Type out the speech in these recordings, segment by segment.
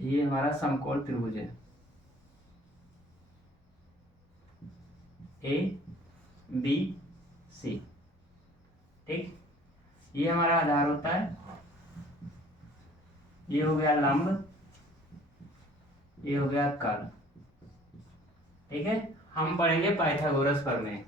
ये हमारा समकोण त्रिभुज है, ABC। ठीक, ये हमारा आधार होता है, ये हो गया लंब, ये हो गया कर्ण। ठीक है, हम पढ़ेंगे पाइथागोरस प्रमेय।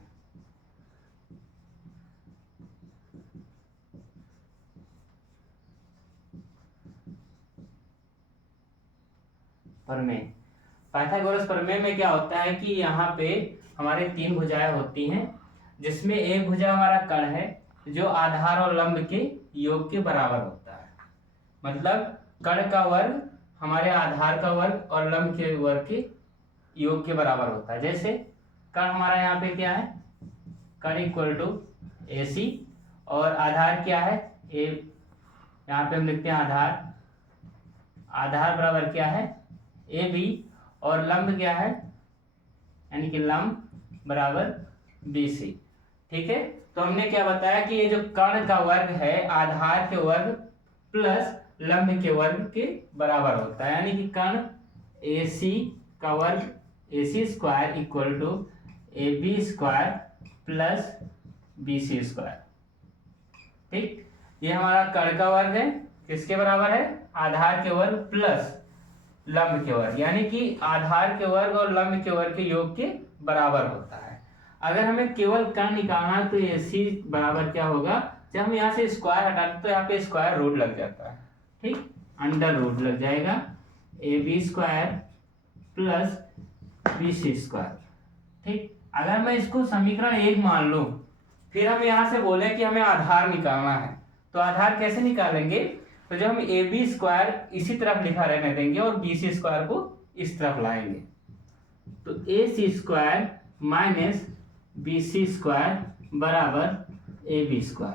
पाइथागोरस प्रमेय में क्या होता है कि यहाँ पे हमारे तीन भुजाएं होती हैं, जिसमें एक भुजा हमारा कर्ण है जो आधार और लंब के योग के बराबर होता है। मतलब कर्ण का वर्ग हमारे आधार का वर्ग और लंब के वर्ग के योग के बराबर होता है। जैसे कर्ण हमारा यहाँ पे क्या है, कर्ण इक्वल टू AC, और आधार क्या है A। यहाँ पे हम लिखते हैं आधार, आधार बराबर क्या है AB, और लंब क्या है, यानी कि लंब बराबर BC। ठीक है, तो हमने क्या बताया कि ये जो कर्ण का वर्ग है आधार के वर्ग प्लस लंब के वर्ग के बराबर होता है, यानी कि कर्ण AC का वर्ग AC square equal to AB square plus BC square. ठीक, ये हमारा कर्ण का वर्ग है, किसके बराबर है, आधार के वर्ग प्लस लंब के वर्ग, यानी कि आधार के वर्ग और लंब के वर्ग के योग के बराबर होता है। अगर हमें केवल कर्ण निकालना है तो AC बराबर क्या होगा, जब हम यहाँ से स्क्वायर हटाते तो यहाँ पे स्क्वायर रूट लग जाता है। ठीक, अंडर रूट लग जाएगा AB square plus BC square. ठीक, अगर मैं इसको समीकरण 1 मान लूं, फिर हम यहाँ से बोले कि हमें आधार निकालना है, तो आधार कैसे निकालेंगे, तो जब हम AB स्क्वायर इसी तरफ लिखा रहने देंगे और BC स्क्वायर को इस तरफ लाएंगे, तो AC square minus BC square बराबर AB स्क्वायर।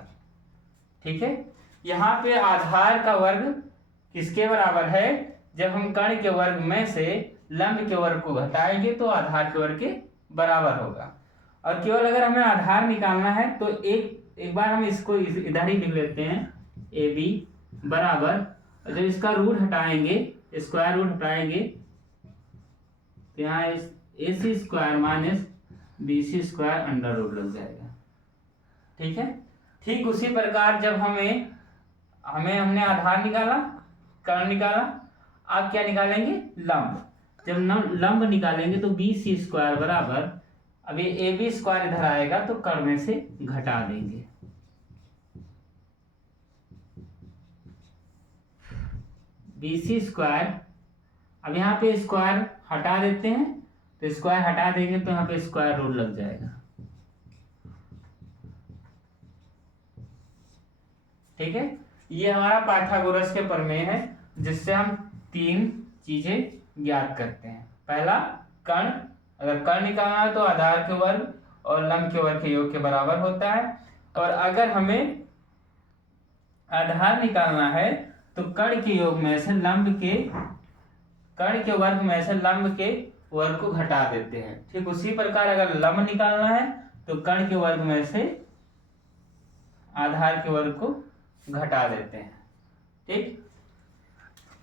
ठीक है, यहाँ पे आधार का वर्ग किसके बराबर है, जब हम कर्ण के वर्ग में से लंब के वर्ग को घटाएंगे तो आधार के वर्ग के बराबर होगा। और केवल अगर हमें आधार निकालना है तो एक बार हम इसको इधर ही लिख लेते हैं, AB बराबर, जब इसका रूट हटाएंगे, स्क्वायर रूट हटाएंगे, तो यहाँ AC square minus BC square under root लग जाएगा। ठीक है, ठीक उसी प्रकार जब हमने आधार निकाला, कर्ण निकाला, आप क्या निकालेंगे, लंब। जब लंब निकालेंगे तो BC स्क्वायर बराबर, अब ये AB स्क्वायर इधर आएगा तो कर्ण में से घटा देंगे, BC स्क्वायर। अब यहाँ पे स्क्वायर हटा देते हैं, तो स्क्वायर हटा देंगे तो यहाँ पे स्क्वायर रूट लग जाएगा। ठीक है, ये हमारा पाइथागोरस के प्रमेय है, जिससे हम तीन चीजें ज्ञात करते हैं। पहला, कर्ण, अगर कर्ण निकालना है तो आधार के वर्ग और लंब के वर्ग के योग के बराबर होता है, और अगर हमें आधार निकालना है तो कर्ण के योग में से कर्ण के वर्ग में से लंब के वर्ग को घटा देते हैं। ठीक उसी प्रकार अगर लंब निकालना है तो कर्ण के वर्ग में से आधार के वर्ग को घटा देते हैं। ठीक,